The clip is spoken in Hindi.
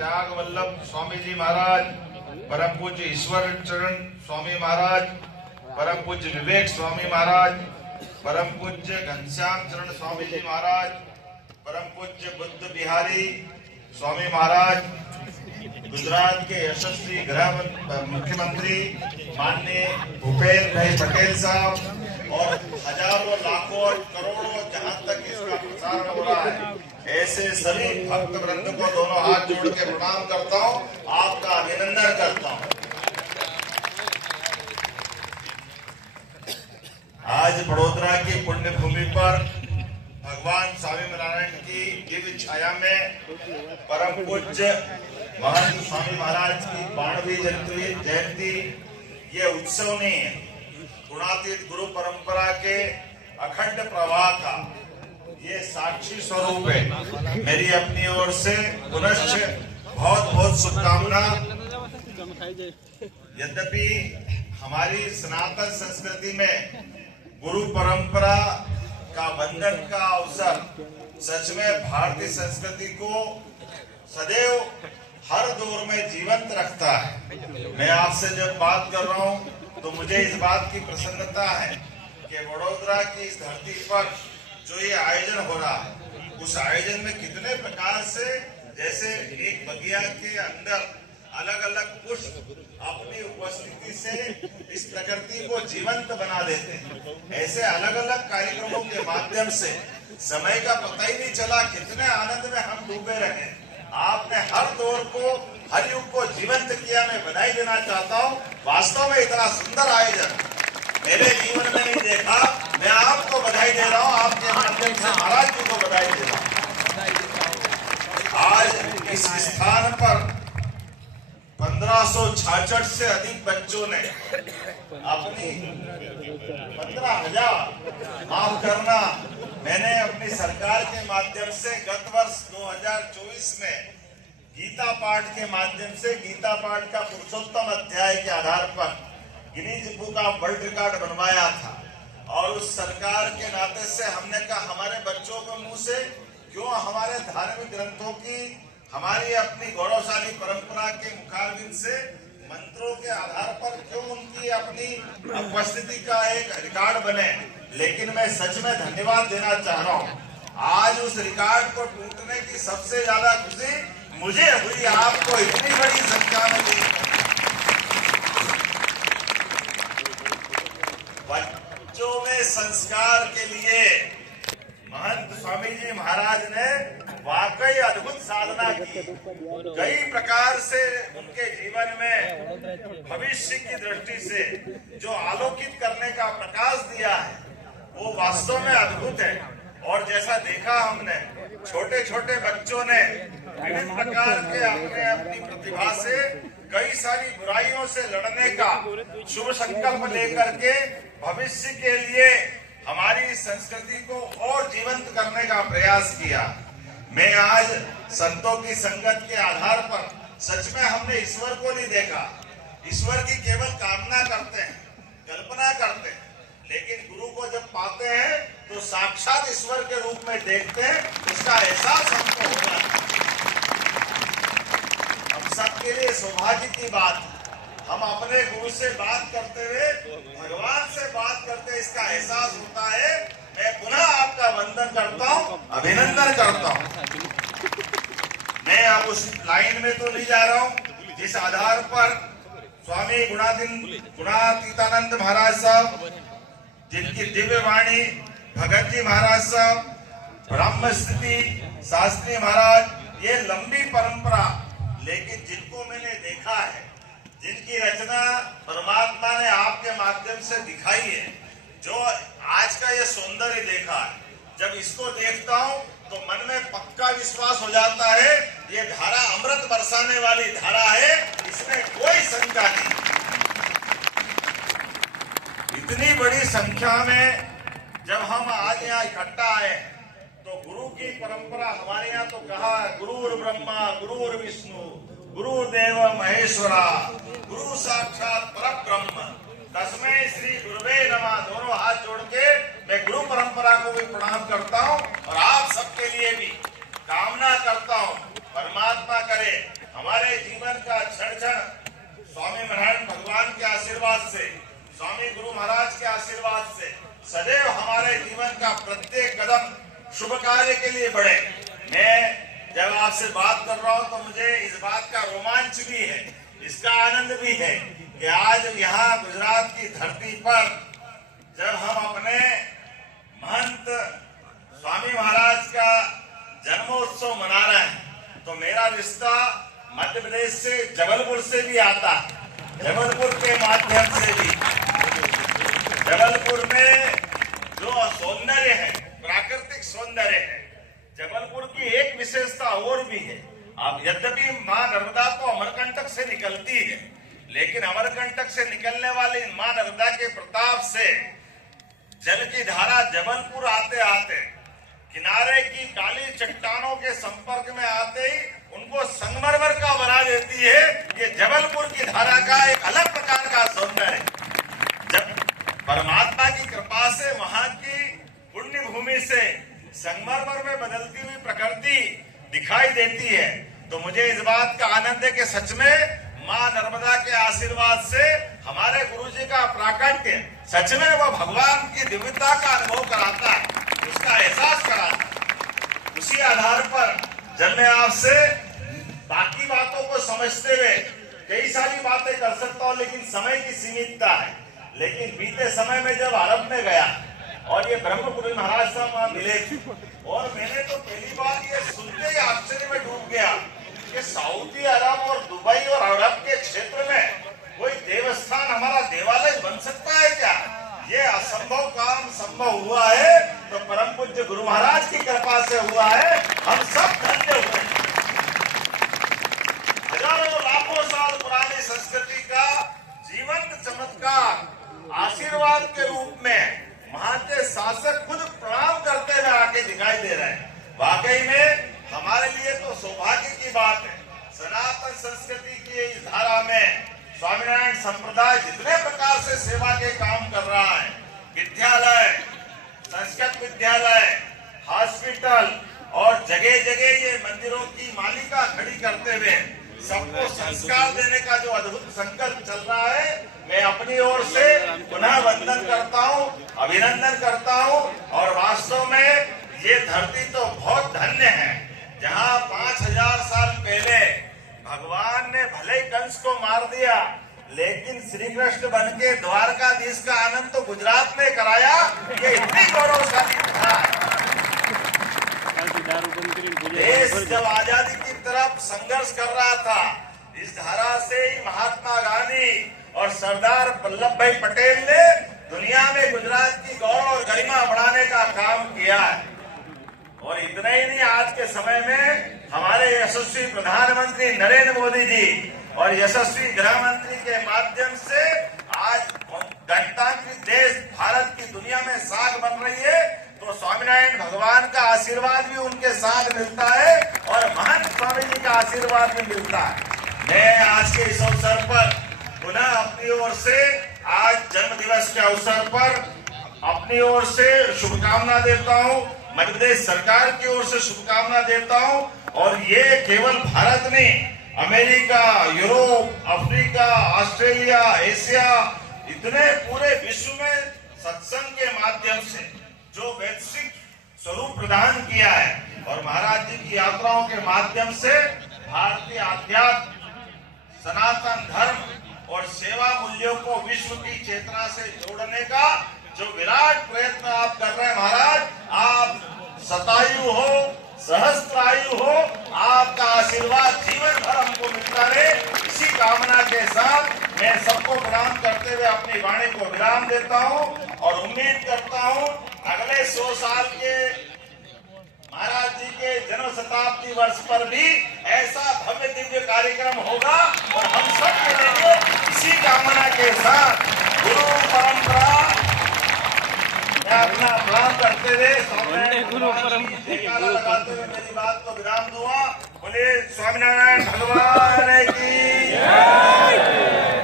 त्याग वल्लभ स्वामी जी महाराज, परम पूज्य ईश्वर चरण स्वामी महाराज, परम पूज्य विवेक स्वामी महाराज, परम पूज्य घनश्याम चरण स्वामी जी महाराज, परम पूज्य बुद्ध बिहारी स्वामी महाराज, गुजरात के यशस्वी गृह मुख्यमंत्री माननीय भूपेंद्र भाई पटेल साहब और हजारों लाखों और करोड़ों जहां तक इसका प्रचार हो रहा है, ऐसे सभी भक्त वृंद को दोनों हाथ जोड़ के प्रणाम करता हूं, आपका अभिनंदन करता हूं। आज बड़ोदरा की पुण्य भूमि पर भगवान स्वामी नारायण की दिव्य छाया में परम पूज्य महंत स्वामी महाराज की 92वीं जयंती ये उत्सव नहीं है, गुणातीत गुरु परंपरा के अखंड प्रवाह का ये साक्षी स्वरूप है। मेरी अपनी ओर से पुनश्च बहुत बहुत शुभकामना। यद्यपि हमारी सनातन संस्कृति में गुरु परंपरा का बंधन का अवसर सच में भारतीय संस्कृति को सदैव हर दौर में जीवंत रखता है। मैं आपसे जब बात कर रहा हूं तो मुझे इस बात की प्रसन्नता है कि वडोदरा की इस धरती पर जो ये आयोजन हो रहा है, उस आयोजन में कितने प्रकार से, जैसे एक बगिया के अंदर अलग अलग पुष्प अपनी उपस्थिति से इस प्रकृति को जीवंत बना देते हैं, ऐसे अलग अलग कार्यक्रमों के माध्यम से समय का पता ही नहीं चला, कितने आनंद में हम डूबे रहे। आपने हर दौर को, हर युग को जीवंत किया। मैं बधाई देना चाहता हूँ। वास्तव में इतना सुंदर आयोजन मेरे जीवन में नहीं देखा। मैं आपको बधाई दे रहा हूँ, आपके माध्यम से महाराज जी को बधाई दे रहा हूँ। आज इस स्थान पर 1566 से अधिक बच्चों ने अपनी 15,000 माफ करना, मैंने अपनी सरकार के माध्यम से गत वर्ष 2024 में गीता पाठ के माध्यम से गीता पाठ का पुरुषोत्तम अध्याय के आधार पर Guinness book of world record बनवाया था। और उस सरकार के नाते से हमने कहा हमारे बच्चों के मुंह से क्यों हमारे धार्मिक ग्रंथों की, हमारी अपनी गौरवशाली परंपरा के मुखारबिंद से मंत्रों के आधार पर क्यों उनकी अपनी उपस्थिति का एक रिकॉर्ड बने। लेकिन मैं सच में धन्यवाद देना चाह रहा हूँ, आज उस रिकॉर्ड को टूटने की सबसे ज्यादा खुशी मुझे हुई, आपको इतनी बड़ी संख्या में देखकर। बच्चों में संस्कार के लिए महंत स्वामी जी महाराज ने वाकई अद्भुत साधना की। कई प्रकार से उनके जीवन में भविष्य की दृष्टि से जो आलोकित करने का प्रकाश दिया है वो वास्तव में अद्भुत है। और जैसा देखा हमने, छोटे छोटे बच्चों ने विभिन्न प्रकार के अपनी प्रतिभा से कई सारी बुराइयों से लड़ने का शुभ संकल्प लेकर के भविष्य के लिए हमारी संस्कृति को और जीवंत करने का प्रयास किया। मैं आज संतों की संगत के आधार पर सच में हमने ईश्वर को नहीं देखा। ईश्वर की केवल कामना करते हैं, कल्पना करते हैं, लेकिन गुरु को जब पाते हैं तो साक्षात ईश्वर के रूप में देखते हैं। इसका एहसास हमको होगा। हम सबके लिए सौभाग्य की बात है, हम अपने गुरु से बात करते हुए भगवान से बात करते, इसका एहसास होता है। मैं पुनः आपका वंदन करता हूँ, अभिनंदन करता हूँ। मैं अब उस लाइन में तो नहीं जा रहा हूँ जिस आधार पर स्वामी गुणातीतानंद महाराज साहब, जिनकी दिव्य वाणी भगत जी महाराज साहब, ब्रह्म स्थिति शास्त्री महाराज, ये लंबी परंपरा, लेकिन जिनको मैंने देखा है, जिनकी रचना परमात्मा ने आपके माध्यम से दिखाई है, जो आज का ये सौंदर्य देखा है, जब इसको देखता हूँ तो मन में पक्का विश्वास हो जाता है ये धारा अमृत बरसाने वाली धारा है, इसमें कोई शंका नहीं। इतनी बड़ी संख्या में जब हम आज यहाँ इकट्ठा आए तो गुरु की परंपरा हमारे यहाँ तो कहा गुरुर् ब्रह्मा गुरुर् विष्णु गुरुदेव महेश्वरा, गुरु साक्षात परब्रह्म तस्मै श्री गुरुवे नमः। दोनों हाथ जोड़ के मैं गुरु परंपरा को भी प्रणाम करता हूँ और आप सबके लिए भी कामना करता हूँ परमात्मा करे स्वामी गुरु महाराज के आशीर्वाद से सदैव हमारे जीवन का प्रत्येक कदम शुभ कार्य के लिए बढ़े। मैं जब आपसे बात कर रहा हूं तो मुझे इस बात का रोमांच भी है, इसका आनंद भी है कि आज यहाँ गुजरात की धरती पर जब हम अपने महंत स्वामी महाराज का जन्मोत्सव मना रहे हैं तो मेरा रिश्ता मध्य प्रदेश से जबलपुर से भी आता है। जबलपुर के माध्यम से भी जबलपुर में जो सौंदर्य है, प्राकृतिक सौंदर्य है, जबलपुर की एक विशेषता और भी है। अब यद्यपि मां नर्मदा तो अमरकंटक से निकलती है, लेकिन अमरकंटक से निकलने वाली मां नर्मदा के प्रताप से जल की धारा जबलपुर आते आते किनारे की काली चट्टानों के संपर्क में आते ही उनको संगमरमर का बना देती है। ये जबलपुर की धारा का एक अलग प्रकार का सौंदर्य है। जब परमात्मा की कृपा से वहां की पुण्य भूमि से संगमरमर में बदलती हुई प्रकृति दिखाई देती है तो मुझे इस बात का आनंद है कि सच में मां नर्मदा के आशीर्वाद से हमारे गुरुजी का प्राकट्य सच में वो भगवान की दिव्यता का अनुभव कराता है, उसका एहसास कराता है। उसी आधार पर जब मैं आपसे बाकी बातों को समझते हुए कई सारी बातें कर सकता हूँ, लेकिन समय की सीमितता है। लेकिन बीते समय में जब अरब में गया और ये ब्रह्मपुरी महाराज साहब वहां मिले और मैंने तो पहली बार ये सुनते ही आश्चर्य में डूब गया कि सऊदी अरब और दुबई और अरब के क्षेत्र में कोई देवस्थान, हमारा देवालय बन सकता है क्या? ये असंभव काम संभव हुआ है तो परम पूज्य गुरु महाराज की कृपा से हुआ है। हम सब धन्य हुए। हजारों लाखों साल पुरानी संस्कृति का जीवंत चमत्कार आशीर्वाद के रूप में वहां के शासक खुद प्रणाम करते हुए आके दिखाई दे रहे हैं। वाकई में हमारे लिए तो सौभाग्य की बात है। सनातन संस्कृति की इस धारा में स्वामीनारायण संप्रदाय जितने प्रकार से सेवा के काम कर रहा है, विद्यालय, संस्कृत विद्यालय, हॉस्पिटल और जगह जगह ये मंदिरों की मालिका खड़ी करते हुए सबको संस्कार देने का जो अद्भुत संकल्प चल रहा है, मैं अपनी ओर से पुनः वंदन करता हूँ, अभिनंदन करता हूँ। और वास्तव में ये धरती तो बहुत धन्य है जहाँ 5000 साल पहले भगवान ने भले ही कंस को मार दिया, लेकिन श्री कृष्ण बन के द्वारकाधीश का आनंद तो गुजरात में कराया। ये इतनी गौरवशाली कथा है। देश जब आजादी की तरफ संघर्ष कर रहा था, इस धारा से ही महात्मा गांधी और सरदार वल्लभ भाई पटेल ने दुनिया में गुजरात की गौरव और गरिमा बढ़ाने का काम किया है। और इतना ही नहीं, आज के समय में हमारे यशस्वी प्रधानमंत्री नरेंद्र मोदी जी और यशस्वी गृह मंत्री के माध्यम से आज गणतांत्रिक देश भारत की दुनिया में साख बन रही है। तो स्वामीनारायण भगवान का आशीर्वाद भी उनके साथ मिलता है और महंत स्वामी जी का आशीर्वाद भी मिलता है। मैं आज के इस अवसर पर पुनः अपनी ओर से, आज जन्म दिवस के अवसर पर अपनी ओर से शुभकामना देता हूँ, मध्य प्रदेश सरकार की ओर से शुभकामना देता हूँ। और ये केवल भारत नहीं, America, Europe, Africa, Australia, Asia, इतने पूरे विश्व में सत्संग के माध्यम से जो वैश्विक स्वरूप प्रदान किया है और महाराज जी की यात्राओं के माध्यम से भारतीय आध्यात्म, सनातन धर्म और सेवा मूल्यों को विश्व की चेतना से जोड़ने का जो विराट प्रयत्न आप कर रहे हैं महाराज, आप शतायु हो, सहस्त्रायु हो, आपका आशीर्वाद जीवन भर हमको मिलता रहे। इसी कामना के साथ मैं सबको प्रणाम करते हुए अपनी वाणी को विराम देता हूँ और उम्मीद करता हूँ अगले 100 साल के महाराज जी के जन्म शताब्दी वर्ष पर भी ऐसा भव्य दिव्य कार्यक्रम होगा और हम सब मिलेंगे। इसी कामना के साथ गुरु परंपरा मैं अपना प्रणाम करते हुए लगाते हुए मेरी बात को विराम दूंगा। बोले स्वामीनारायण भगवान की जय।